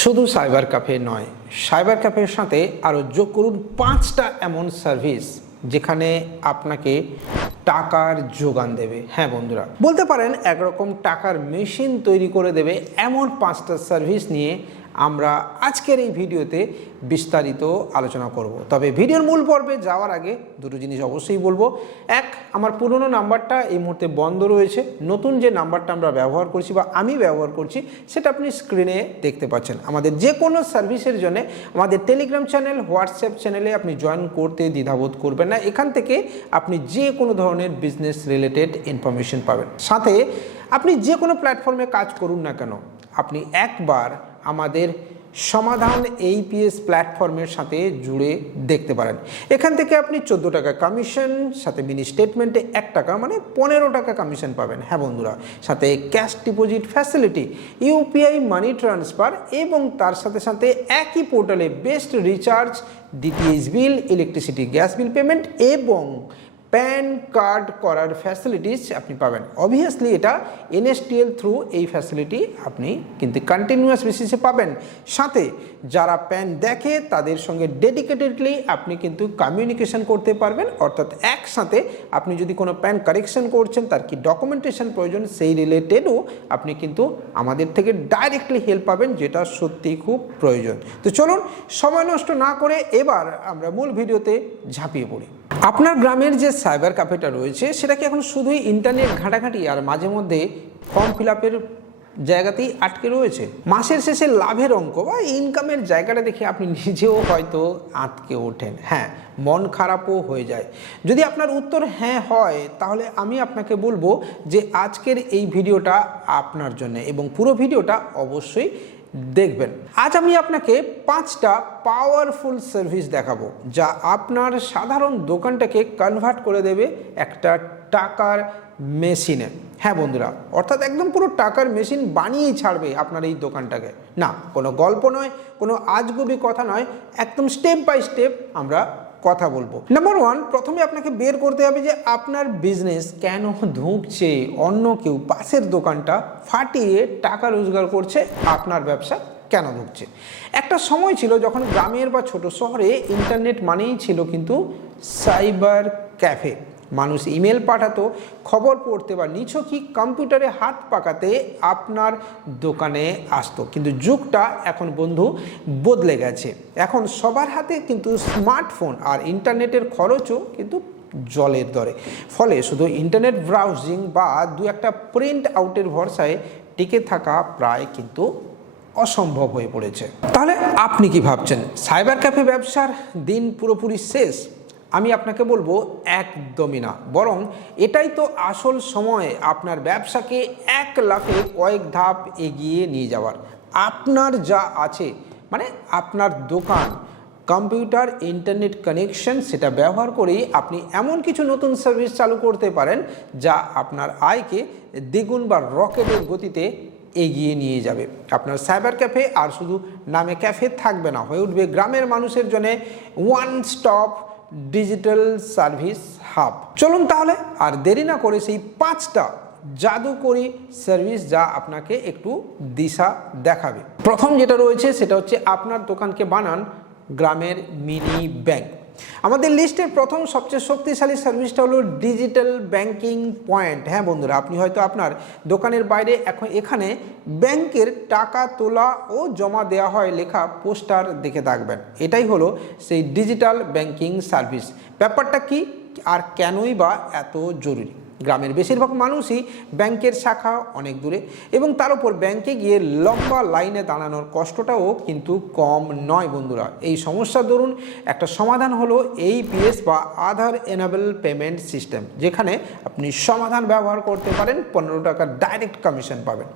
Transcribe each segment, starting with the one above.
শুধু cyber cafe নয়, cyber ক্যাফের সাথে আরও যোগ করুন পাঁচটা এমন সার্ভিস যেখানে আপনাকে টাকার যোগান দেবে। হ্যাঁ বন্ধুরা, বলতে পারেন একরকম টাকার মেশিন তৈরি করে দেবে এমন পাঁচটা সার্ভিস নিয়ে আমরা আজকের এই ভিডিওতে বিস্তারিত আলোচনা করব। তবে ভিডিওর মূল পর্বে যাওয়ার আগে দুটো জিনিস অবশ্যই বলব। এক, আমার পুরনো নাম্বারটা এই মুহূর্তে বন্ধ রয়েছে। নতুন যে নাম্বারটা আমরা ব্যবহার করছি বা আমি ব্যবহার করছি, সেটা আপনি স্ক্রিনে দেখতে পাচ্ছেন। আমাদের যে কোনো সার্ভিসের জন্য আমাদের টেলিগ্রাম চ্যানেল, হোয়াটসঅ্যাপ চ্যানেলে আপনি জয়েন করতে দ্বিধাবোধ করবেন না। এখান থেকে আপনি যে কোনো ধরনের বিজনেস রিলেটেড ইনফরমেশন পাবেন। সাথে, আপনি যে কোনো প্ল্যাটফর্মে কাজ করুন না কেন, আপনি একবার আমাদের সমাধান এইপিএস প্ল্যাটফর্মের সাথে জুড়ে দেখতে পারেন। এখান থেকে আপনি চোদ্দ টাকা কমিশন সাথে মিনি স্টেটমেন্টে এক টাকা মানে পনেরো টাকা কমিশন পাবেন। হ্যাঁ বন্ধুরা, সাথে cash deposit facility UPI money transfer এবং তার সাথে সাথে একই পোর্টালে best recharge DTH bill electricity gas bill payment এবং প্যান কার্ড করার ফ্যাসিলিটিস আপনি পাবেন। অবভিয়াসলি এটা এনএসটিএল থ্রু এই ফ্যাসিলিটি আপনি কিন্তু কন্টিনিউয়াস বেসিসে পাবেন। সাথে যারা প্যান দেখে, তাদের সঙ্গে ডেডিকেটেডলি আপনি কিন্তু কমিউনিকেশন করতে পারবেন। অর্থাৎ একসাথে আপনি যদি কোনো প্যান কারেকশন করছেন, তার কি ডকুমেন্টেশন প্রয়োজন, সেই রিলেটেডও আপনি কিন্তু আমাদের থেকে ডাইরেক্টলি হেল্প পাবেন, যেটা সত্যিই খুব প্রয়োজন। তো চলুন, সময় নষ্ট না করে এবার আমরা মূল ভিডিওতে ঝাঁপিয়ে পড়ি। আপনার গ্রামের যে সাইবার ক্যাফেটা রয়েছে, সেটা কি এখন শুধুই ইন্টারনেট ঘাটাঘাটি আর মাঝে মধ্যে ফর্ম ফিল আপের জায়গাতেই আটকে রয়েছে? মাসের শেষে লাভের অঙ্ক, বা ইনকামের জায়গাটা দেখে আপনি নিজেও হয়তো আটকে ওঠেন। হ্যাঁ মন খারাপও হয়ে যায়। যদি আপনার উত্তর হ্যাঁ হয়, তাহলে আমি আপনাকে বলব যে আজকের এই ভিডিওটা আপনার জন্য এবং পুরো ভিডিওটা অবশ্যই দেখবেন। আজ আমি আপনাকে পাঁচটা পাওয়ারফুল সার্ভিস দেখাবো, যা আপনার সাধারণ দোকানটাকে কনভার্ট করে দেবে একটা টাকার মেশিনে হ্যাঁ বন্ধুরা, অর্থাৎ একদম পুরো টাকার মেশিন বানিয়েই ছাড়বে আপনার এই দোকানটাকে। না, কোনো গল্প নয়, কোনো আজগুবি কথা নয়, একদম স্টেপ বাই স্টেপ আমরা কথা বলব। নাম্বার ওয়ান প্রথমে আপনাকে বের করতে হবে যে আপনার বিজনেস কেন ধুঁকছে? অন্য কেউ পাশের দোকানটা ফাটিয়ে টাকা রোজগার করছে, আপনার ব্যবসা কেন ঢুকছে একটা সময় ছিল যখন গ্রামের বা ছোট শহরে ইন্টারনেট মানেই ছিল কিন্তু সাইবার ক্যাফে মানুষ ইমেল পাঠাতো, খবর পড়তে বা নিছকই কম্পিউটারে হাত পাকাতে আপনার দোকানে আসতো। কিন্তু যুগটা এখন বন্ধু বদলে গেছে। এখন সবার হাতে কিন্তু স্মার্টফোন আর ইন্টারনেটের খরচও কিন্তু জলের দরে। ফলে শুধু ইন্টারনেট ব্রাউজিং বা দু একটা প্রিন্ট আউটের ভরসায় টিকে থাকা প্রায় কিন্তু অসম্ভব হয়ে পড়েছে। তাহলে আপনি কি ভাবছেন, সাইবার ক্যাফে ব্যবসার দিন পুরোপুরি শেষ? আমি আপনাকে বলব একদমই না। বরং এটাই তো আসল সময় আপনার ব্যবসাকে এক লাখে কয়েক ধাপ এগিয়ে নিয়ে যাওয়ার। আপনার যা আছে মানে আপনার দোকান, কম্পিউটার, ইন্টারনেট কানেকশন, সেটা ব্যবহার করেই আপনি এমন কিছু নতুন সার্ভিস চালু করতে পারেন যা আপনার আয়কে দ্বিগুণ বা রকেটের গতিতে এগিয়ে নিয়ে যাবে। আপনার সাইবার ক্যাফে আর শুধু নামে ক্যাফে থাকবে না, হয়ে উঠবে গ্রামের মানুষের জন্য one stop digital service hub চলুন তাহলে আর দেরি না করে সেই পাঁচটা জাদুকরি সার্ভিস যা আপনাকে একটু দিশা দেখাবে। প্রথম যেটা রয়েছে সেটা হচ্ছে আপনার দোকানকে বানান গ্রামের মিনি ব্যাংক আমাদের লিস্টের প্রথম সবচেয়ে শক্তিশালী সার্ভিসটা হলো ডিজিটাল ব্যাংকিং পয়েন্ট। হ্যাঁ বন্ধুরা, আপনি হয়তো আপনার দোকানের বাইরে এখন এখানে ব্যাংকের টাকা তোলা ও জমা দেওয়া হয় লেখা পোস্টার দেখে থাকবেন। এটাই হলো সেই ডিজিটাল ব্যাংকিং সার্ভিস। ব্যাপারটা কি আর কেনই বা এত জরুরি? গ্রামের বেশিরভাগ মানুষই ব্যাংকের শাখা অনেক দূরে এবং তার উপর ব্যাংকে গিয়ে লম্বা লাইনে দাঁড়ানোর কষ্টটাও কিন্তু কম নয় বন্ধুরা। এই সমস্যা ধরুন, একটা সমাধান হলো এই পিএস বা আধার এনাবেল পেমেন্ট সিস্টেম যেখানে আপনি সমাধান ব্যবহার করতে পারেন, পনেরো টাকা ডাইরেক্ট কমিশন পাবেন।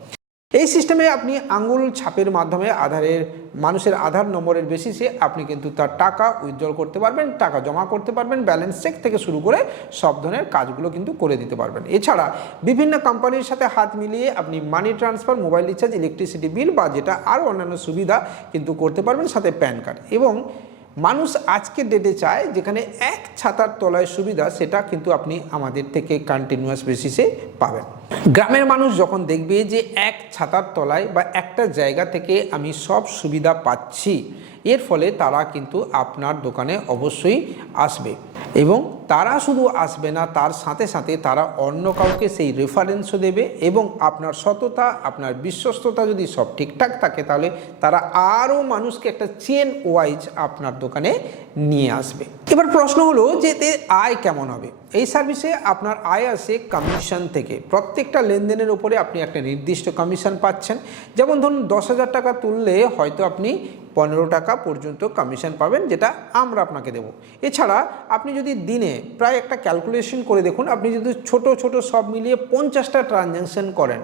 এই সিস্টেমে আপনি আঙ্গুল ছাপের মাধ্যমে আধারের মানুষের আধার নম্বরের বেসিসে আপনি কিন্তু তার টাকা উইথড্রল করতে পারবেন, টাকা জমা করতে পারবেন ব্যালেন্স চেক থেকে শুরু করে সব ধরনের কাজগুলো কিন্তু করে দিতে পারবেন। এছাড়া বিভিন্ন কোম্পানির সাথে হাত মিলিয়ে আপনি money transfer mobile recharge electricity bill বা যেটা আরও অন্যান্য সুবিধা কিন্তু করতে পারবেন সাথে প্যান কার্ড এবং মানুষ আজকের ডেটে চায় যেখানে এক ছাতার তলায় সুবিধা সেটা কিন্তু আপনি আমাদের থেকে কন্টিনিউয়াস বেসিসে পাবেন। গ্রামের মানুষ যখন দেখবে যে এক ছাতার তলায় বা একটা জায়গা থেকে আমি সব সুবিধা পাচ্ছি এর ফলে তারা কিন্তু আপনার দোকানে অবশ্যই আসবে। এবং তারা শুধু আসবে না, তার সাথে সাথে তারা অন্য কাউকে সেই রেফারেন্সও দেবে এবং আপনার সততা, আপনার বিশ্বস্ততা যদি সব ঠিকঠাক থাকে, তাহলে তারা আরও মানুষকে একটা চেন ওয়াইজ আপনার দোকানে নিয়ে আসবে। এবার প্রশ্ন হলো যে এতে আয় কেমন হবে? এই সার্ভিসে আপনার আয় আসে কমিশন থেকে। প্রত্যেকটা লেনদেনের উপরে আপনি একটা নির্দিষ্ট কমিশন পাচ্ছেন। যেমন ধরুন দশ হাজার টাকা তুললে হয়তো আপনি পনেরো টাকা পর্যন্ত কমিশন পাবেন, যেটা আমরা আপনাকে দেব। এছাড়া আপনি যদি দিনে প্রায় একটা ক্যালকুলেশন করে দেখুন, আপনি যদি ছোট ছোট সব মিলিয়ে পঞ্চাশটা ট্রানজ্যাকশন করেন,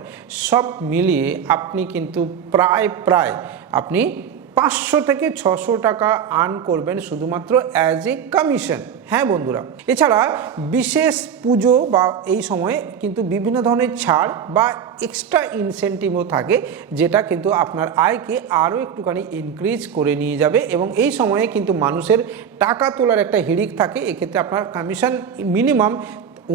সব মিলিয়ে আপনি কিন্তু প্রায় প্রায় আপনি পাঁচশো থেকে ছশো টাকা আর্ন করবেন শুধুমাত্র অ্যাজ এ কমিশন হ্যাঁ বন্ধুরা, এছাড়া বিশেষ পুজো বা এই সময়ে কিন্তু বিভিন্ন ধরনের ছাড় বা এক্সট্রা ইনসেন্টিভও থাকে, যেটা কিন্তু আপনার আয়কে আরও একটুখানি ইনক্রিজ করে নিয়ে যাবে এবং এই সময়ে কিন্তু মানুষের টাকা তোলার একটা হিড়িক থাকে। এক্ষেত্রে আপনার কমিশন মিনিমাম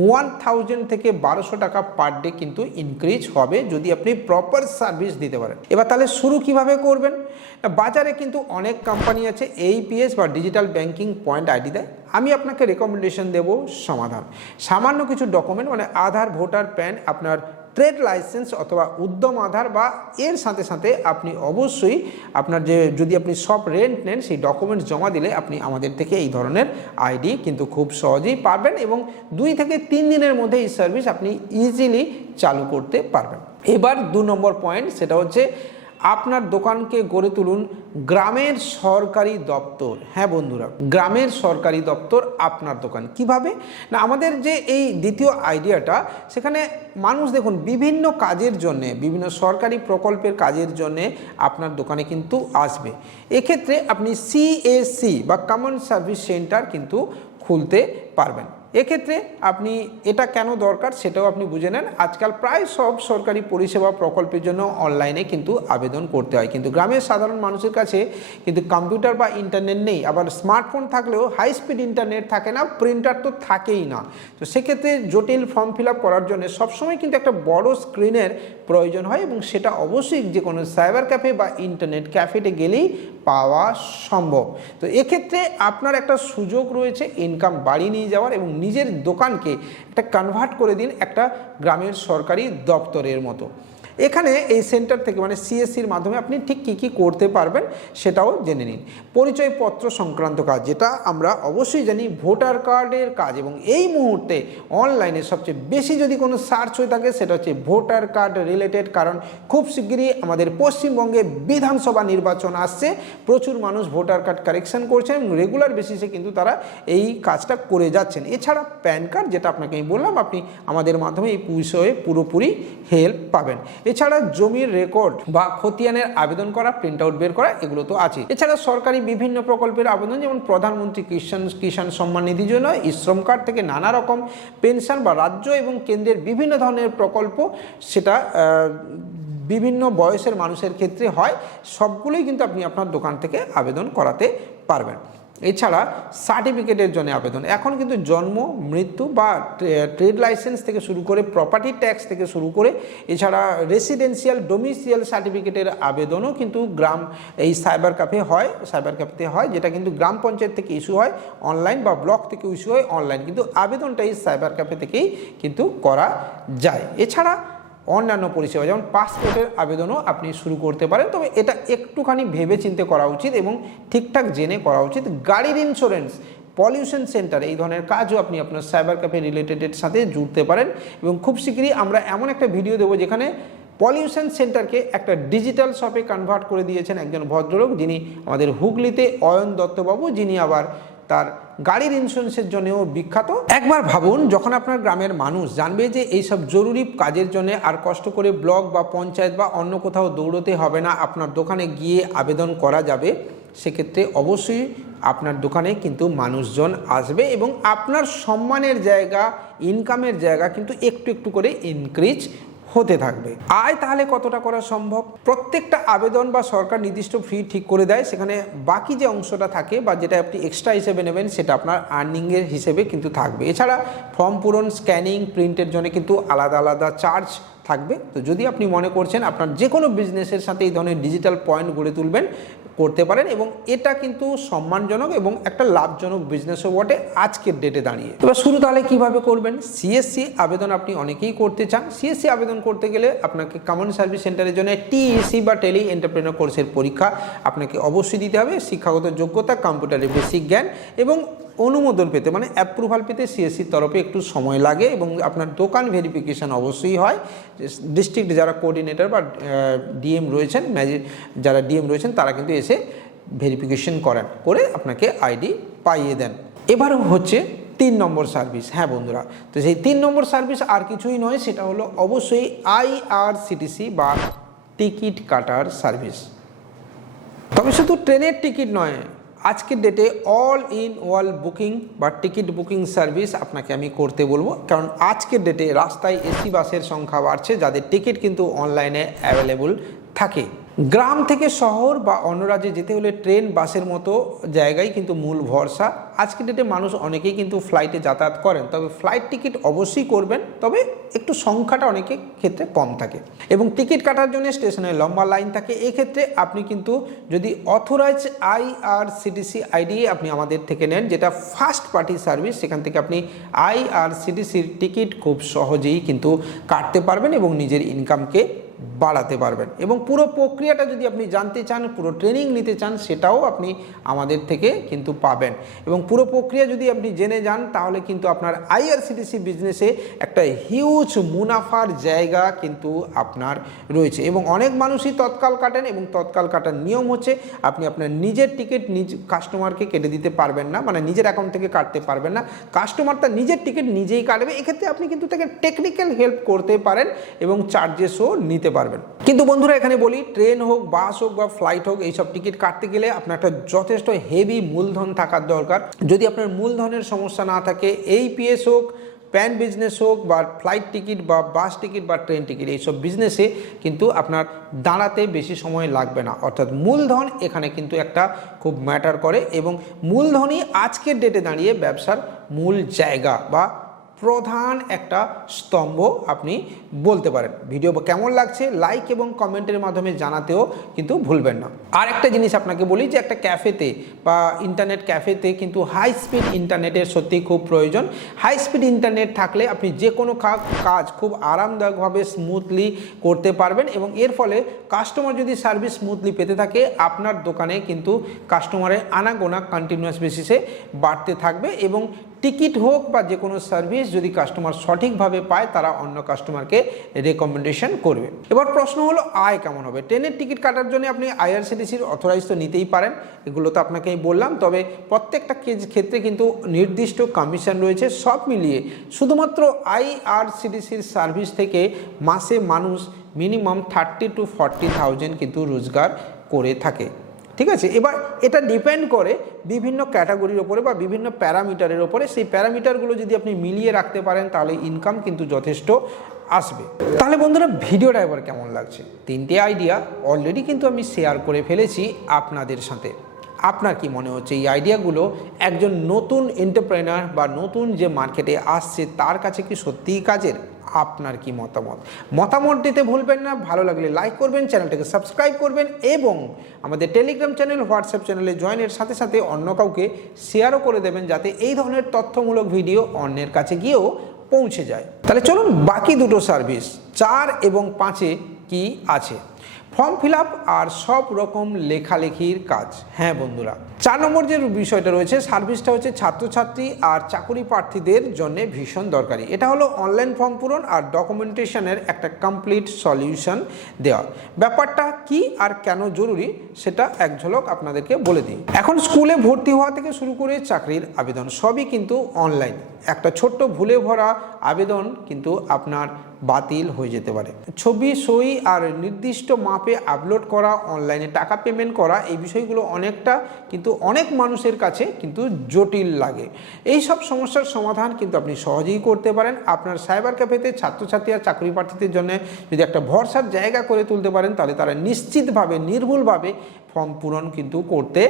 ওয়ান থাউজেন্ড থেকে বারোশো টাকা পার ডে কিন্তু ইনক্রিজ হবে যদি আপনি প্রপার সার্ভিস দিতে পারেন। এবার তাহলে শুরু কীভাবে করবেন? বাজারে কিন্তু অনেক কোম্পানি আছে এইপিএস বা ডিজিটাল ব্যাংকিং পয়েন্ট আইডি দেয়। আমি আপনাকে রেকমেন্ডেশন দেব সমাধান। সামান্য কিছু ডকুমেন্ট মানে আধার ভোটার প্যান আপনার ট্রেড লাইসেন্স অথবা উদ্যম আধার বা এর সাথে সাথে আপনি অবশ্যই আপনার যে, যদি আপনি সব রেন্ট নেন, সেই ডকুমেন্টস জমা দিলে আপনি আমাদের থেকে এই ধরনের আইডি কিন্তু খুব সহজেই পারবেন এবং দুই থেকে তিন দিনের মধ্যে এই সার্ভিস আপনি ইজিলি চালু করতে পারবেন। এবার দু নম্বর পয়েন্ট সেটা হচ্ছে আপনার দোকানকে গড়ে তুলুন গ্রামের সরকারি দপ্তর। হ্যাঁ বন্ধুরা, গ্রামের সরকারি দপ্তর আপনার দোকান। কীভাবে? না, আমাদের যে এই দ্বিতীয় আইডিয়াটা, সেখানে মানুষ দেখুন, বিভিন্ন কাজের জন্যে, বিভিন্ন সরকারি প্রকল্পের কাজের জন্যে আপনার দোকানে কিন্তু আসবে। এক্ষেত্রে আপনি সিএসসি বা কমন সার্ভিস সেন্টার কিন্তু খুলতে পারবেন। এক্ষেত্রে আপনি এটা কেন দরকার সেটাও আপনি বুঝে নেন। আজকাল প্রায় সব সরকারি পরিষেবা প্রকল্পের জন্য অনলাইনে কিন্তু আবেদন করতে হয়। কিন্তু গ্রামের সাধারণ মানুষের কাছে কিন্তু কম্পিউটার বা ইন্টারনেট নেই। আবার স্মার্টফোন থাকলেও হাই স্পিড ইন্টারনেট থাকে না, প্রিন্টার তো থাকেই না। তো সেক্ষেত্রে জটিল ফর্ম ফিল আপ করার জন্য সবসময় কিন্তু একটা বড় স্ক্রিনের প্রয়োজন হয় এবং সেটা অবশ্যই যে কোনো সাইবার ক্যাফে বা ইন্টারনেট ক্যাফেতে গেলেই পাওয়া সম্ভব। তো এক্ষেত্রে আপনার একটা সুযোগ রয়েছে ইনকাম বাড়িয়ে নিয়ে যাওয়ার এবং নিজের দোকানকে একটা কনভার্ট করে দিন একটা গ্রামের সরকারি দপ্তরের মতো। এখানে এই সেন্টার থেকে মানে সিএসসির মাধ্যমে আপনি ঠিক কী কী করতে পারবেন সেটাও জেনে নিন। পরিচয়পত্র সংক্রান্ত কাজ, যেটা আমরা অবশ্যই জানি ভোটার কার্ডের কাজ এবং এই মুহূর্তে অনলাইনে সবচেয়ে বেশি যদি কোনো সার্চ হয়ে থাকে সেটা হচ্ছে ভোটার কার্ড রিলেটেড, কারণ খুব শিগগিরই আমাদের পশ্চিমবঙ্গে বিধানসভা নির্বাচন আসছে। প্রচুর মানুষ ভোটার কার্ড কারেকশন করছেন রেগুলার বেসিসে কিন্তু তারা এই কাজটা করে যাচ্ছেন। এছাড়া প্যান কার্ড, যেটা আপনাকে আমি বললাম, আপনি আমাদের মাধ্যমে এই বিষয়ে পুরোপুরি হেল্প পাবেন। এছাড়া জমির রেকর্ড বা খতিয়ানের আবেদন করা প্রিন্ট আউট বের করা, এগুলো তো আছে এছাড়া সরকারি বিভিন্ন প্রকল্পের আবেদন, যেমন প্রধানমন্ত্রী কিষাণ কিষাণ সম্মান নিধি জন্য শ্রম কার্ড থেকে নানা রকম পেনশন বা রাজ্য এবং কেন্দ্রের বিভিন্ন ধরনের প্রকল্প সেটা বিভিন্ন বয়সের মানুষের ক্ষেত্রে হয়। সবগুলোই কিন্তু আপনি আপনার দোকান থেকে আবেদন করাতে পারবেন। এছাড়া সার্টিফিকেটের জন্য আবেদন। এখন কিন্তু জন্ম, মৃত্যু বা ট্রেড লাইসেন্স থেকে শুরু করে প্রপার্টি ট্যাক্স থেকে শুরু করে এছাড়া রেসিডেন্সিয়াল ডোমিসিয়াল সার্টিফিকেটের আবেদনও কিন্তু গ্রাম, এই সাইবার ক্যাফে হয় সাইবার ক্যাফেতে হয়, যেটা কিন্তু গ্রাম পঞ্চায়েত থেকে ইস্যু হয় অনলাইন বা ব্লক থেকে ইস্যু হয় অনলাইন কিন্তু আবেদনটা এই সাইবার ক্যাফে থেকেই কিন্তু করা যায়। এছাড়া অন্যান্য পরিষেবা, যেমন পাসপোর্টের আবেদনও আপনি শুরু করতে পারেন। তবে এটা একটুখানি ভেবে চিন্তে করা উচিত এবং ঠিকঠাক জেনে করা উচিত। গাড়ির ইন্স্যুরেন্স পলিউশন সেন্টার এই ধরনের কাজও আপনি আপনার সাইবার ক্যাফে রিলেটেডের সাথে জুড়তে পারেন এবং খুব শীঘ্রই আমরা এমন একটা ভিডিও দেবো যেখানে পলিউশন সেন্টারকে একটা ডিজিটাল শপে কনভার্ট করে দিয়েছেন একজন ভদ্রলোক যিনি আমাদের হুগলিতে অয়ন দত্তবাবু, যিনি আবার তার গাড়ির ইন্স্যুরেন্সের জন্যও বিখ্যাত। একবার ভাবুন, যখন আপনার গ্রামের মানুষ জানবে যে এইসব জরুরি কাজের জন্য আর কষ্ট করে ব্লক বা পঞ্চায়েত বা অন্য কোথাও দৌড়তে হবে না, আপনার দোকানে গিয়ে আবেদন করা যাবে, সেক্ষেত্রে অবশ্যই আপনার দোকানে কিন্তু মানুষজন আসবে এবং আপনার সম্মানের জায়গা ইনকামের জায়গা কিন্তু একটু একটু করে ইনক্রিজ হতে থাকবে। আয় তাহলে কতটা করা সম্ভব? প্রত্যেকটা আবেদন বা সরকার নির্দিষ্ট ফি ঠিক করে দেয়, সেখানে বাকি যে অংশটা থাকে বা যেটা আপনি এক্সট্রা হিসেবে নেবেন, সেটা আপনার আর্নিংয়ের হিসেবে কিন্তু থাকবে। এছাড়া ফর্ম পূরণ স্ক্যানিং প্রিন্টের জন্য কিন্তু আলাদা আলাদা চার্জ থাকবে। তো যদি আপনি মনে করছেন আপনার যে কোনো বিজনেসের সাথে এই ধরনের ডিজিটাল পয়েন্ট গড়ে তুলবেন করতে পারেন এবং এটা কিন্তু সম্মানজনক এবং একটা লাভজনক বিজনেসও বটে আজকের ডেটে দাঁড়িয়ে। এবার শুরু তাহলে কীভাবে করবেন? সিএসসি আবেদন আপনি অনেকেই করতে চান। সিএসসি আবেদন করতে গেলে আপনাকে কমন সার্ভিস সেন্টারের জন্য টিইসি বা টেলি এন্টারপ্রেনার কোর্সের পরীক্ষা আপনাকে অবশ্যই দিতে হবে। শিক্ষাগত যোগ্যতা কম্পিউটারের বেসিক জ্ঞান এবং অনুমোদন পেতে মানে অ্যাপ্রুভাল পেতে সিএসসির তরফে একটু সময় লাগে এবং আপনার দোকান ভেরিফিকেশান অবশ্যই হয়। ডিস্ট্রিক্ট যারা কোঅর্ডিনেটর বা ডিএম রয়েছেন ম্যাজি যারা ডিএম রয়েছেন, তারা কিন্তু এসে ভেরিফিকেশন করেন, করে আপনাকে আইডি পাইয়ে দেন। এবার হচ্ছে তিন নম্বর সার্ভিস হ্যাঁ বন্ধুরা, তো সেই তিন নম্বর সার্ভিস আর কিছুই নয়, সেটা হলো অবশ্যই আইআরসিটিসি বা টিকিট কাটার সার্ভিস তবে শুধু ট্রেনের টিকিট নয় আজকের ডেটে অল ইন ওয়াল বুকিং বা টিকিট বুকিং সার্ভিস আপনাকে আমি করতে বলব। কারণ আজকের ডেটে রাস্তায় এসি বাসের সংখ্যা বাড়ছে, যাদের টিকিট কিন্তু অনলাইনে অ্যাভেলেবল থাকে। গ্রাম থেকে শহর বা অন্য রাজ্যে যেতে হলে ট্রেন বাসের মতো জায়গায় কিন্তু মূল ভরসা। আজকের ডেটে মানুষ অনেকেই কিন্তু ফ্লাইটে যাতায়াত করেন, তবে ফ্লাইট টিকিট অবশ্যই করবেন। তবে একটু সংখ্যাটা অনেকে ক্ষেত্রে কম থাকে। এবং টিকিট কাটার জন্য স্টেশনে লম্বা লাইন থাকে। এক্ষেত্রে আপনি কিন্তু যদি অথরাইজ আইআরসিটিসি আইডি আপনি আমাদের থেকে নেন, যেটা ফার্স্ট পার্টি সার্ভিস, সেখান থেকে আপনি আইআরসিটিসির টিকিট খুব সহজেই কিন্তু কাটতে পারবেন এবং নিজের ইনকামকে বাড়াতে পারবেন। এবং পুরো প্রক্রিয়াটা যদি আপনি জানতে চান, পুরো ট্রেনিং নিতে চান, সেটাও আপনি আমাদের থেকে কিন্তু পাবেন। এবং পুরো প্রক্রিয়া যদি আপনি জেনে যান, তাহলে কিন্তু আপনার আইআরসিটিসি বিজনেসে একটা হিউজ মুনাফার জায়গা কিন্তু আপনার রয়েছে। এবং অনেক মানুষই তৎকাল কাটেন এবং তৎকাল কাটার নিয়ম হচ্ছে, আপনি আপনার নিজের টিকিট নিজ কাস্টমারকে কেটে দিতে পারবেন না মানে নিজের অ্যাকাউন্ট থেকে কাটতে পারবেন না। কাস্টমার তার নিজের টিকিট নিজেই কাটবে। এক্ষেত্রে আপনি কিন্তু তাকে টেকনিক্যাল হেল্প করতে পারেন এবং চার্জেসও নিতে পারবেন। কিন্তু বন্ধুরা, এখানে বলি, ট্রেন হোক, বাস হোক বা ফ্লাইট হোক, এইসব টিকিট কাটতে গেলে আপনার একটা যথেষ্ট হেভি মূলধন থাকার দরকার। যদি আপনার মূলধনের সমস্যা না থাকে এই পিএস হোক প্যান বিজনেস হোক বা ফ্লাইট টিকিট বা বাস টিকিট বা ট্রেন টিকিট এইসব বিজনেসে কিন্তু আপনার দাঁড়াতে বেশি সময় লাগবে না। অর্থাৎ মূলধন এখানে কিন্তু একটা খুব ম্যাটার করে এবং মূলধনই আজকের ডেটে দাঁড়িয়ে ব্যবসার মূল জায়গা বা প্রধান একটা স্তম্ভ আপনি বলতে পারেন। ভিডিও কেমন লাগছে লাইক এবং কমেন্টের মাধ্যমে জানাতেও কিন্তু ভুলবেন না। আর একটা জিনিস আপনাকে বলি যে একটা ক্যাফেতে বা ইন্টারনেট ক্যাফেতে কিন্তু হাই স্পিড ইন্টারনেটের সত্যি খুব প্রয়োজন। হাই স্পিড ইন্টারনেট থাকলে আপনি যে কোনো কাজ খুব আরামদায়কভাবে স্মুথলি করতে পারবেন এবং এর ফলে কাস্টমার যদি সার্ভিস স্মুথলি পেতে থাকে, আপনার দোকানে কিন্তু কাস্টমারের আনাগোনা কন্টিনিউয়াস বেসিসে বাড়তে থাকবে এবং টিকিট হোক বা যে কোনো সার্ভিস যদি কাস্টমার সঠিকভাবে পায়, তারা অন্য কাস্টমারকে রেকমেন্ডেশন করবে। এবার প্রশ্ন হলো, আয় কেমন হবে? ট্রেনের টিকিট কাটার জন্য আপনি আইআরসিটিসির অথরাইজ তো নিতেই পারেন। এগুলো তো আপনাকে বললাম, তবে প্রত্যেকটা ক্ষেত্রে কিন্তু নির্দিষ্ট কমিশন রয়েছে। সব মিলিয়ে শুধুমাত্র আইআরসিটিসির সার্ভিস থেকে মাসে মানুষ minimum thirty to forty thousand কিন্তু রোজগার করে থাকে। ঠিক আছে? এবার এটা ডিপেন্ড করে বিভিন্ন ক্যাটাগরির ওপরে বা বিভিন্ন প্যারামিটারের ওপরে। সেই প্যারামিটারগুলো যদি আপনি মিলিয়ে রাখতে পারেন, তাহলে ইনকাম কিন্তু যথেষ্ট আসবে। তাহলে বন্ধুরা, ভিডিওটা এবার কেমন লাগছে? তিনটে আইডিয়া অলরেডি কিন্তু আমি শেয়ার করে ফেলেছি আপনাদের সাথে। আপনার কি মনে হচ্ছে? এই আইডিয়াগুলো একজন নতুন এন্টারপ্রেনার বা নতুন যে মার্কেটে আসছে, তার কাছে কি সত্যিই কাজের? আপনার কি মতামত? মতামত দিতে ভুলবেন না, ভালো লাগলে লাইক করবেন চ্যানেলটাকে সাবস্ক্রাইব করবেন এবং আমাদের টেলিগ্রাম চ্যানেল হোয়াটসঅ্যাপ চ্যানেলে জয়েনের সাথে সাথে অন্য কাউকে শেয়ারও করে দেবেন যাতে এই ধরনের তথ্যমূলক ভিডিও অন্যের কাছে গিয়েও পৌঁছে যায়। তাহলে চলুন বাকি দুটো সার্ভিস চার এবং পাঁচে কি আছে? ফর্ম ফিল আপ আর সব রকম লেখালেখির কাজ। হ্যাঁ বন্ধুরা, চার নম্বর যে বিষয়টা রয়েছে, সার্ভিসটা হচ্ছে ছাত্রছাত্রী আর চাকরি প্রার্থীদের জন্য ভীষণ দরকারি। এটা হলো অনলাইন ফর্ম পূরণ আর ডকুমেন্টেশনের একটা কমপ্লিট সলিউশন দেওয়া। ব্যাপারটা কি আর কেন জরুরি সেটা এক ঝলক আপনাদেরকে বলে দিই। এখন স্কুলে ভর্তি হওয়া থেকে শুরু করে চাকরির আবেদন সবই কিন্তু অনলাইন। একটা ছোট্ট ভুলে ভরা আবেদন কিন্তু আপনার বাতিল হয়ে যেতে পারে। ছবি সই আর নির্দিষ্ট মাপে আপলোড করা, অনলাইনে টাকা পেমেন্ট করা, এই বিষয়গুলো অনেকটা কিন্তু অনেক মানুষের কাছে কিন্তু জটিল লাগে। এই সব সমস্যার সমাধান কিন্তু আপনি সহজেই করতে পারেন। আপনার সাইবার ক্যাফেতে ছাত্রছাত্রী আর চাকরি প্রার্থীদের জন্য যদি একটা ভরসার জায়গা করে তুলতে পারেন, তাহলে তারা নিশ্চিতভাবে, নির্ভুলভাবে ফর্ম পূরণ কিন্তু করতে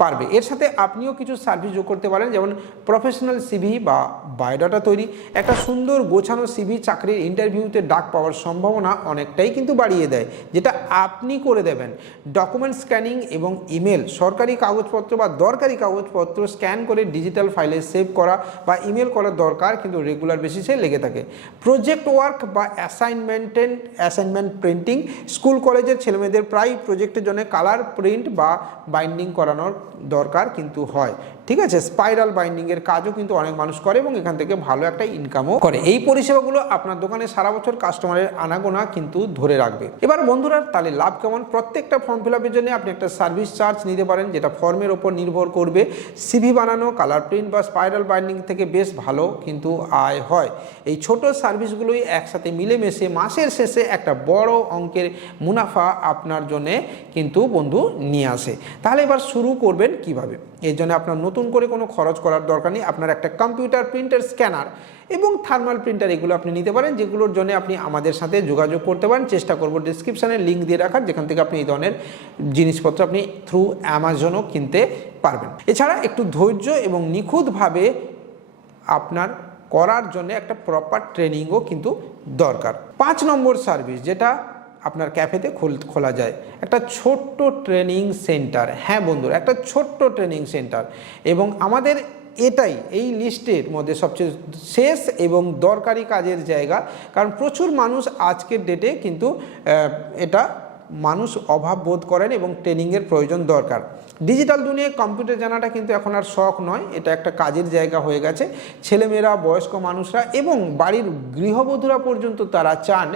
পারবে। এর সাথে আপনিও কিছু সার্ভিস যোগ করতে পারেন, যেমন প্রফেশনাল সিভি বা বায়োডাটা তৈরি। একটা সুন্দর গোছানো সিভি চাকরির ইন্টারভিউতে ডাক পাওয়ার সম্ভাবনা অনেকটাই কিন্তু বাড়িয়ে দেয়, যেটা আপনি করে দেবেন। ডকুমেন্ট স্ক্যানিং এবং ইমেল সরকারি কাগজপত্র বা দরকারি কাগজপত্র স্ক্যান করে ডিজিটাল ফাইলে সেভ করা বা ইমেল করার দরকার কিন্তু রেগুলার বেসিসে লেগে থাকে। প্রজেক্ট ওয়ার্ক বা অ্যাসাইনমেন্টেন অ্যাসাইনমেন্ট প্রিন্টিং স্কুল কলেজের ছেলেমেয়েদের প্রায় প্রজেক্টের জন্য কালার প্রিন্ট বা বাইন্ডিং করানোর দরকার কিন্তু হয়। ঠিক আছে? স্পাইরাল বাইন্ডিংয়ের কাজও কিন্তু অনেক মানুষ করে এবং এখান থেকে ভালো একটা ইনকামও করে। এই পরিষেবাগুলো আপনার দোকানে সারা বছর কাস্টমারের আনাগোনা কিন্তু ধরে রাখবে। এবার বন্ধুরা, তাহলে লাভ কেমন? প্রত্যেকটা ফর্ম ফিল আপের জন্য আপনি একটা সার্ভিস চার্জ নিতে পারেন, যেটা ফর্মের ওপর নির্ভর করবে। সিভি বানানো কালার প্রিন্ট বা স্পাইরাল বাইন্ডিং থেকে বেশ ভালো কিন্তু আয় হয়। এই ছোট সার্ভিসগুলোই একসাথে মিলেমিশে মাসের শেষে একটা বড় অঙ্কের মুনাফা আপনার জন্যে কিন্তু বন্ধু নিয়ে আসে। তাহলে এবার শুরু করবেন কীভাবে? এর জন্য আপনার নতুন করে কোনো খরচ করার দরকার নেই। আপনার একটা কম্পিউটার প্রিন্টার স্ক্যানার এবং থার্মাল প্রিন্টার এগুলো আপনি নিতে পারেন, যেগুলোর জন্য আপনি আমাদের সাথে যোগাযোগ করতে পারেন। চেষ্টা করব ডিসক্রিপশানে লিঙ্ক দিয়ে রাখার, যেখান থেকে আপনি এই ধরনের জিনিসপত্র আপনি থ্রু অ্যামাজনও কিনতে পারবেন। এছাড়া একটু ধৈর্য এবং নিখুঁতভাবে আপনার করার জন্য একটা প্রপার ট্রেনিংও কিন্তু দরকার। পাঁচ নম্বর সার্ভিস যেটা আপনার ক্যাফেতে খোল, খোলা যায়। একটা ছোট্ট ট্রেনিং সেন্টার। হ্যাঁ বন্ধুরা, একটা ছোট্ট ট্রেনিং সেন্টার। এবং আমাদের এটাই, এই লিস্টের মধ্যে সবচেয়ে শেষ এবং দরকারি কাজের জায়গা। কারণ প্রচুর মানুষ আজকের ডেটে কিন্তু এটা মানুষ অভাব বোধ করেন এবং ট্রেনিংয়ের প্রয়োজন দরকার। ডিজিটাল দুনিয়ায় কম্পিউটার জানাটা কিন্তু এখন আর শখ নয়, এটা একটা কাজের জায়গা হয়ে গেছে। ছেলেমেয়েরা, বয়স্ক মানুষরা এবং বাড়ির গৃহবধূরা পর্যন্ত তারা চান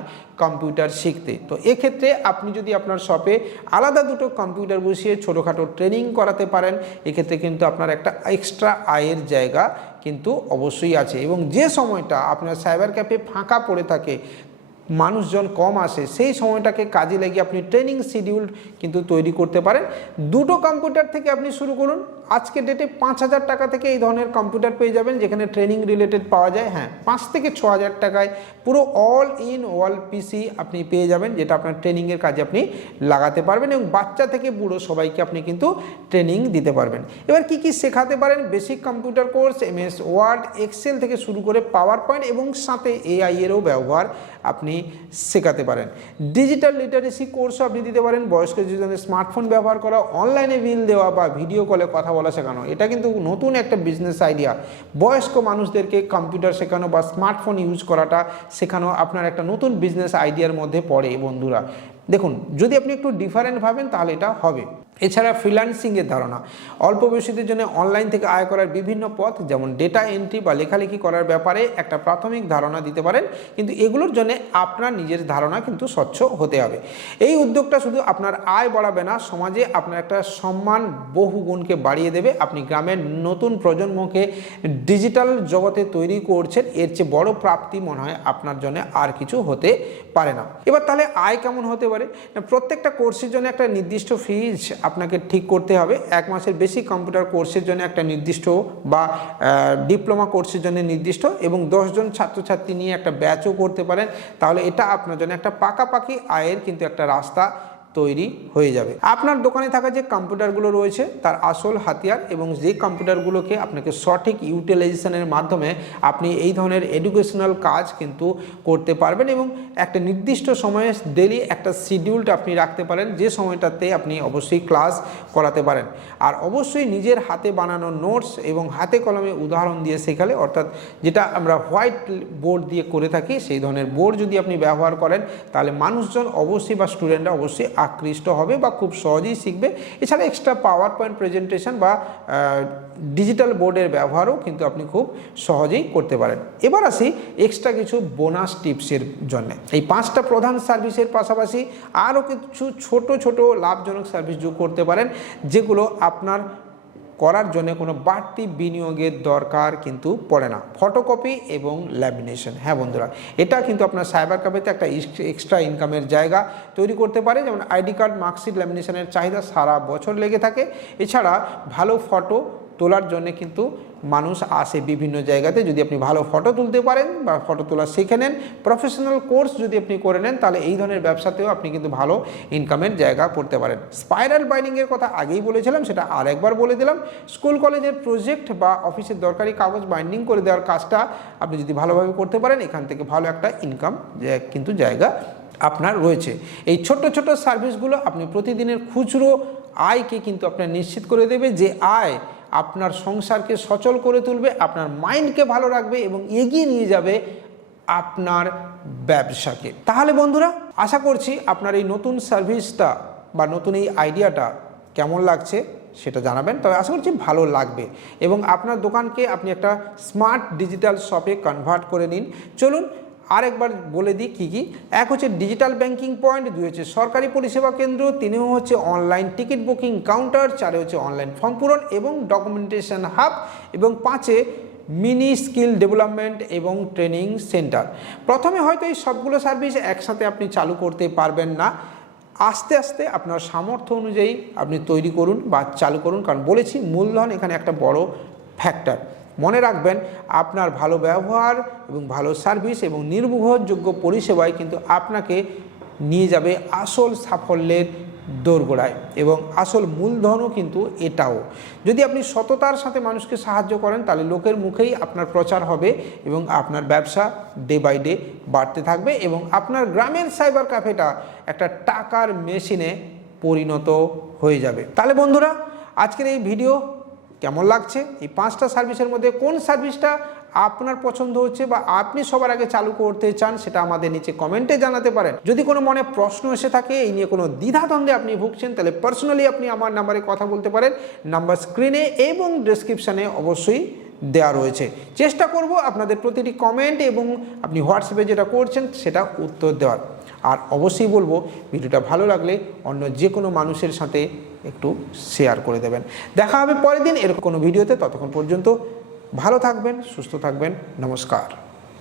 কম্পিউটার শিখতে। তো এক্ষেত্রে আপনি যদি আপনার শপে আলাদা দুটো কম্পিউটার বসিয়ে ছোটোখাটো ট্রেনিং করাতে পারেন, এক্ষেত্রে কিন্তু আপনার একটা এক্সট্রা আয়ের জায়গা কিন্তু অবশ্যই আছে। এবং যে সময়টা আপনার সাইবার ক্যাফে ফাঁকা পড়ে থাকে মানুষজন কম আসে, সেই সময়টাকে কাজে লাগিয়ে আপনি ট্রেনিং শিডিউল কিন্তু তৈরি করতে পারেন। দুটো কম্পিউটার থেকে আপনি শুরু করুন। আজকে ডেটে পাঁচ হাজার টাকা থেকে এই ধরনের কম্পিউটার পেয়ে যাবেন, যেখানে ট্রেনিং রিলেটেড পাওয়া যায়। হ্যাঁ পাঁচ থেকে ছ হাজার টাকায় পুরো অল ইন ওয়াল পিসি আপনি পেয়ে যাবেন, যেটা আপনার ট্রেনিংয়ের কাজে আপনি লাগাতে পারবেন এবং বাচ্চা থেকে বুড়ো সবাইকে আপনি কিন্তু ট্রেনিং দিতে পারবেন। এবার কি কি শেখাতে পারেন? Basic computer course MS Word Excel থেকে শুরু করে পাওয়ার পয়েন্ট এবং সাথে এআই এরও ব্যবহার আপনি শেখাতে পারেন। ডিজিটাল লিটারেসি কোর্সও আপনি দিতে পারেন। বয়স্ক জীবনে স্মার্টফোন ব্যবহার করা অনলাইনে বিল দেওয়া বা ভিডিও কলে কথা বলা শেখানো। এটা কিন্তু নতুন একটা বিজনেস আইডিয়া বয়স্ক মানুষদেরকে কম্পিউটার শেখানো বা স্মার্টফোন ইউজ করাটা শেখানো আপনার একটা নতুন বিজনেস আইডিয়ার মধ্যে পড়ে বন্ধুরা। দেখুন, যদি আপনি একটু ডিফারেন্ট ভাবেন তাহলে এটা হবে। এছাড়া ফ্রিল্যান্সিংয়ের ধারণা। অল্প বয়সীদের জন্য অনলাইন থেকে আয় করার বিভিন্ন পথ, যেমন ডেটা এন্ট্রি বা লেখালেখি করার ব্যাপারে একটা প্রাথমিক ধারণা দিতে পারেন, কিন্তু এগুলোর জন্য আপনার নিজের ধারণা কিন্তু স্বচ্ছ হতে হবে। এই উদ্যোগটা শুধু আপনার আয় বাড়াবে না, সমাজে আপনার একটা সম্মান বহু গুণকে বাড়িয়ে দেবে। আপনি গ্রামের নতুন প্রজন্মকে ডিজিটাল জগতে তৈরি করছেন, এর চেয়ে বড় প্রাপ্তি মনে হয় আপনার জন্য আর কিছু হতে পারে না। এবার তাহলে আয় কেমন হতে পারে? প্রত্যেকটা কোর্সের জন্য একটা নির্দিষ্ট ফিজ আপনাকে ঠিক করতে হবে। এক মাসের বেশি কম্পিউটার কোর্সের জন্য একটা নির্দিষ্ট বা ডিপ্লোমা কোর্সের জন্য নির্দিষ্ট এবং দশজন ছাত্রছাত্রী নিয়ে একটা ব্যাচও করতে পারেন। তাহলে এটা আপনার জন্য একটা পাকাপাকি আয়ের কিন্তু একটা রাস্তা। তৈরি হয়ে যাবে। আপনার দোকানে থাকা যে কম্পিউটারগুলো রয়েছে, তার আসল হাতিয়ার এবং যে কম্পিউটারগুলোকে আপনাকে সঠিক ইউটিলাইজেশনের মাধ্যমে আপনি এই ধরনের এডুকেশনাল কাজ কিন্তু করতে পারবেন এবং একটা নির্দিষ্ট সময়ে ডেলি একটা শিডিউলটা আপনি রাখতে পারেন, যে সময়টাতে আপনি অবশ্যই ক্লাস করাতে পারেন। আর অবশ্যই নিজের হাতে বানানো নোটস এবং হাতে কলমে উদাহরণ দিয়ে শেখালে, অর্থাৎ যেটা আমরা হোয়াইট বোর্ড দিয়ে করে থাকি, সেই ধরনের বোর্ড যদি আপনি ব্যবহার করেন, তাহলে মানুষজন অবশ্যই বা স্টুডেন্টরা অবশ্যই আকৃষ্ট হবে বা খুব সহজেই শিখবে। এছাড়া এক্সট্রা পাওয়ার পয়েন্ট প্রেজেন্টেশন বা ডিজিটাল বোর্ডের ব্যবহারও কিন্তু আপনি খুব সহজেই করতে পারেন। এবার আসি এক্সট্রা কিছু বোনাস টিপসের জন্য। এই পাঁচটা প্রধান সার্ভিসের পাশাপাশি আরও কিছু ছোট ছোট, লাভজনক সার্ভিস যোগ করতে পারেন, যেগুলো আপনার করার জন্য কোনো বাড়তি বিনিয়োগের দরকার কিন্তু পড়ে না। ফটোকপি এবং ল্যামিনেশন হ্যাঁ বন্ধুরা, এটা কিন্তু আপনার সাইবার ক্যাফেতে একটা এক্সট্রা ইনকামের জায়গা তৈরি করতে পারে। যেমন আইডি কার্ড মার্কশিট ল্যামিনেশনের চাহিদা সারা বছর লেগে থাকে। এছাড়া ভালো ফটো তোলার জন্য কিন্তু মানুষ আসে বিভিন্ন জায়গাতে। যদি আপনি ভালো ফটো তুলতে পারেন বা ফটো তোলা শিখে নেন প্রফেশনাল কোর্স যদি আপনি করে নেন, তাহলে এই ধরনের ব্যবসাতেও আপনি কিন্তু ভালো ইনকামের জায়গা করতে পারেন। স্পাইরাল বাইন্ডিংয়ের কথা আগেই বলেছিলাম, সেটা আরেকবার বলে দিলাম। স্কুল কলেজের প্রজেক্ট বা অফিসের দরকারি কাগজ বাইন্ডিং করে দেওয়ার কাজটা আপনি যদি ভালোভাবে করতে পারেন, এখান থেকে ভালো একটা ইনকাম কিন্তু জায়গা আপনার রয়েছে। এই ছোট ছোট সার্ভিসগুলো আপনি প্রতিদিনের খুচরো আয়কে কিন্তু আপনার নিশ্চিত করে দেবে যে আয় আপনার সংসারকে সচল করে তুলবে, আপনার মাইন্ডকে ভালো রাখবে এবং এগিয়ে নিয়ে যাবে আপনার ব্যবসাকে। তাহলে বন্ধুরা, আশা করছি আপনার এই নতুন সার্ভিসটা বা নতুন এই আইডিয়াটা কেমন লাগছে সেটা জানাবেন। তবে আশা করছি ভালো লাগবে এবং আপনার দোকানকে আপনি একটা স্মার্ট ডিজিটাল শপে কনভার্ট করে নিন। চলুন আরেকবার বলে দিই কী কী। এক হচ্ছে ডিজিটাল ব্যাংকিং পয়েন্ট দুই হচ্ছে সরকারি পরিষেবা কেন্দ্র তিনে হচ্ছে অনলাইন টিকিট বুকিং কাউন্টার চারে হচ্ছে অনলাইন ফর্ম পূরণ এবং ডকুমেন্টেশন হাব এবং পাঁচে মিনি স্কিল ডেভেলপমেন্ট এবং ট্রেনিং সেন্টার প্রথমে হয়তো এই সবগুলো সার্ভিস একসাথে আপনি চালু করতে পারবেন না। আস্তে আস্তে আপনার সামর্থ্য অনুযায়ী আপনি তৈরি করুন বা চালু করুন, কারণ বলেছি মূলধন এখানে একটা বড় ফ্যাক্টর মনে রাখবেন, আপনার ভালো ব্যবহার এবং ভালো সার্ভিস এবং নির্ভরযোগ্য পরিষেবায় কিন্তু আপনাকে নিয়ে যাবে আসল সাফল্যের দোরগোড়ায় এবং আসল মূলধনও কিন্তু এটাও। যদি আপনি সততার সাথে মানুষকে সাহায্য করেন, তাহলে লোকের মুখেই আপনার প্রচার হবে এবং আপনার ব্যবসা ডে বাই ডে বাড়তে থাকবে এবং আপনার গ্রামের সাইবার ক্যাফেটা একটা টাকার মেশিনে পরিণত হয়ে যাবে। তাহলে বন্ধুরা, আজকের এই ভিডিও কেমন লাগছে? এই পাঁচটা সার্ভিসের মধ্যে কোন সার্ভিসটা আপনার পছন্দ হচ্ছে বা আপনি সবার আগে চালু করতে চান সেটা আমাদের নিচে কমেন্টে জানাতে পারেন। যদি কোনো মনে প্রশ্ন এসে থাকে, এই নিয়ে কোনো দ্বিধাদ্বন্দ্বে আপনি ভুগছেন, তাহলে পার্সোনালি আপনি আমার নাম্বারে কথা বলতে পারেন। নাম্বার স্ক্রিনে এবং ডিসক্রিপশানে অবশ্যই দেওয়া রয়েছে। চেষ্টা করব আপনাদের প্রতিটি কমেন্ট এবং আপনি হোয়াটসঅ্যাপে যেটা করছেন সেটা উত্তর দেওয়ার। আর অবশ্যই বলব, ভিডিওটা ভালো লাগলে অন্য যে কোনো মানুষের সাথে একটু শেয়ার করে দেবেন। দেখা হবে পরের দিন, এরকম কোনো ভিডিওতে ততক্ষণ পর্যন্ত ভালো থাকবেন, সুস্থ থাকবেন। নমস্কার।